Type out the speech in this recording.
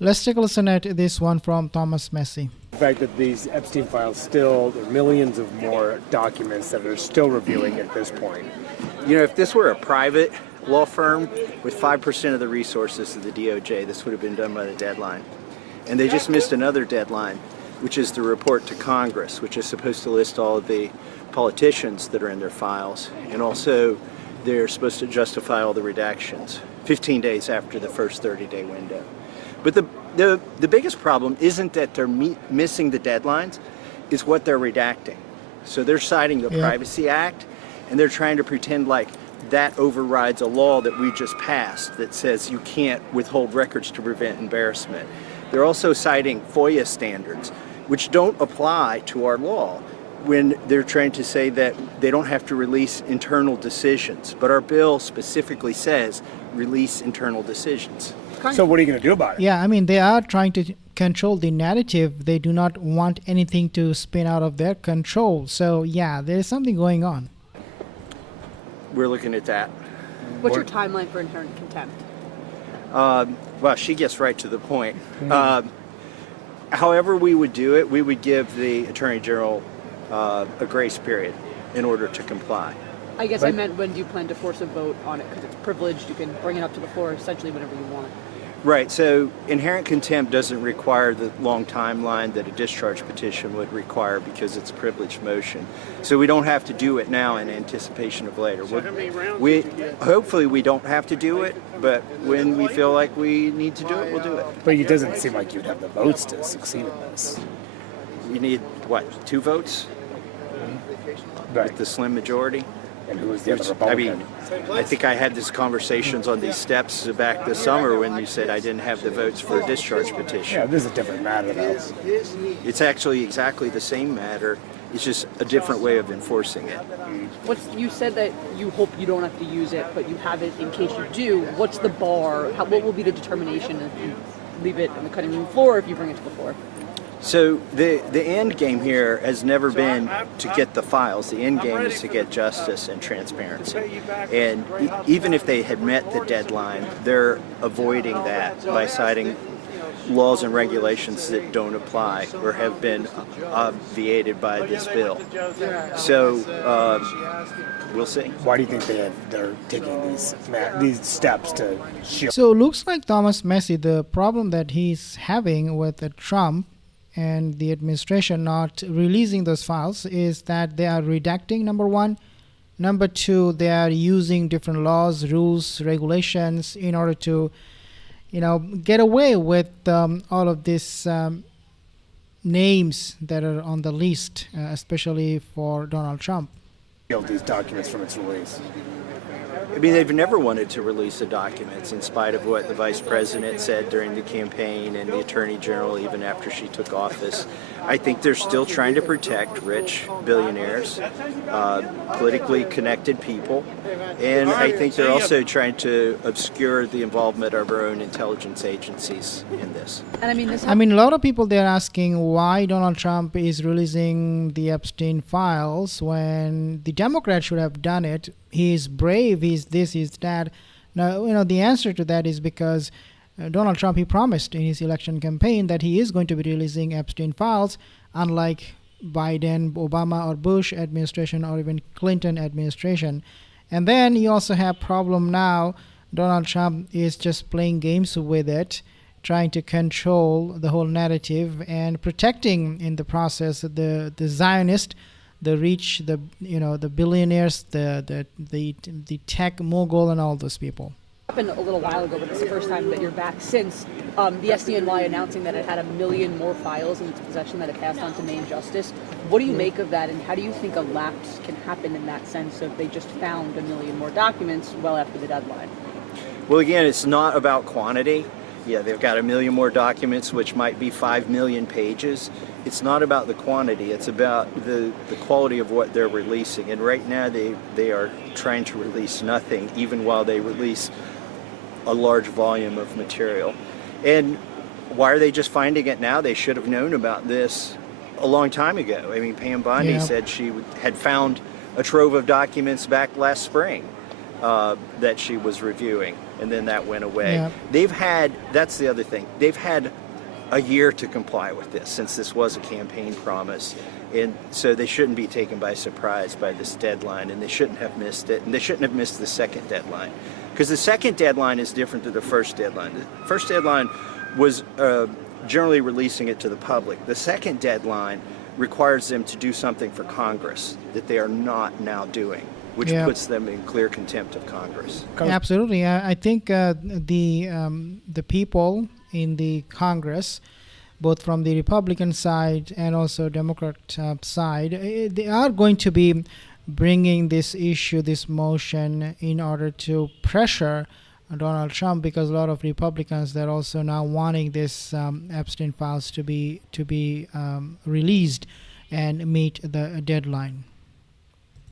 Let's take a listen at this one from Thomas Massie. The fact that these Epstein files still, there are millions of more documents that are still reviewing at this point. You know, if this were a private law firm with 5% of the resources of the DOJ, this would have been done by the deadline. And they just missed another deadline, which is the report to Congress, which is supposed to list all of the politicians that are in their files. And also, they're supposed to justify all the redactions 15 days after the first 30-day window. But the biggest problem isn't that they're missing the deadlines, it's what they're redacting. So they're citing the Privacy Act, and they're trying to pretend like that overrides a law that we just passed that says you can't withhold records to prevent embarrassment. They're also citing FOIA standards, which don't apply to our law when they're trying to say that they don't have to release internal decisions. But our bill specifically says release internal decisions. So what are you going to do about it? Yeah, I mean, they are trying to control the narrative. They do not want anything to spin out of their control. So, yeah, there is something going on. We're looking at that. What's your timeline for inherent contempt? Well, she gets right to the point. However we would do it, we would give the Attorney General a grace period in order to comply. I guess I meant, when do you plan to force a vote on it? Because it's privileged, you can bring it up to the floor essentially whenever you want. Right, so inherent contempt doesn't require the long timeline that a discharge petition would require because it's a privileged motion. So we don't have to do it now in anticipation of later. Hopefully we don't have to do it, but when we feel like we need to do it, we'll do it. But it doesn't seem like you'd have the votes to succeed in this. You need, what, 2 votes? Right. With the slim majority? And who is the other Republican? I think I had these conversations on these steps back this summer when you said I didn't have the votes for a discharge petition. Yeah, this is a different matter, though. It's actually exactly the same matter. It's just a different way of enforcing it. You said that you hope you don't have to use it, but you have it in case you do. What's the bar? What will be the determination if you leave it on the cutting room floor or if you bring it to the floor? So the end game here has never been to get the files. The end game is to get justice and transparency. And even if they had met the deadline, they're avoiding that by citing laws and regulations that don't apply or have been obviated by this bill. So we'll see. Why do you think they're taking these steps to shield? So, looks like Thomas Massie, the problem that he's having with Trump and the administration not releasing those files is that they are redacting, number one. Number two, they are using different laws, rules, regulations in order to, get away with all of these names that are on the list, especially for Donald Trump. Shield these documents from its release. I mean, they've never wanted to release the documents in spite of what the vice president said during the campaign and the attorney general even after she took office. I think they're still trying to protect rich billionaires, politically connected people, and I think they're also trying to obscure the involvement of our own intelligence agencies in this. And I mean, a lot of people, they're asking why Donald Trump is releasing the Epstein files when the Democrats should have done it. He's brave, he's this, he's that. Now, the answer to that is because Donald Trump, he promised in his election campaign that he is going to be releasing Epstein files, unlike Biden, Obama, or Bush administration, or even Clinton administration. And then you also have problem now. Donald Trump is just playing games with it, trying to control the whole narrative and protecting in the process the Zionist, the rich, the billionaires, the tech mogul, and all those people. Happened a little while ago, but it's the first time that you're back since the SDNY announcing that it had 1 million more files in its possession that it passed on to Main Justice. What do you make of that, and how do you think a lapse can happen in that sense if they just found 1 million more documents well after the deadline? Well, again, it's not about quantity. Yeah, they've got 1 million more documents, which might be 5 million pages. It's not about the quantity, it's about the quality of what they're releasing. And right now they are trying to release nothing, even while they release a large volume of material. And why are they just finding it now? They should have known about this a long time ago. I mean, Pam Bondi said she had found a trove of documents back last spring. that she was reviewing, and then that went away. Yeah. That's the other thing, they've had a year to comply with this, since this was a campaign promise. And so they shouldn't be taken by surprise by this deadline, and they shouldn't have missed it, and they shouldn't have missed the second deadline. Because the second deadline is different than the first deadline. The first deadline was generally releasing it to the public. The second deadline requires them to do something for Congress that they are not now doing, which puts them in clear contempt of Congress. Absolutely. I think the people in the Congress, both from the Republican side and also Democrat side, they are going to be bringing this issue, this motion, in order to pressure Donald Trump, because a lot of Republicans, they're also now wanting this Epstein files to be released and meet the deadline.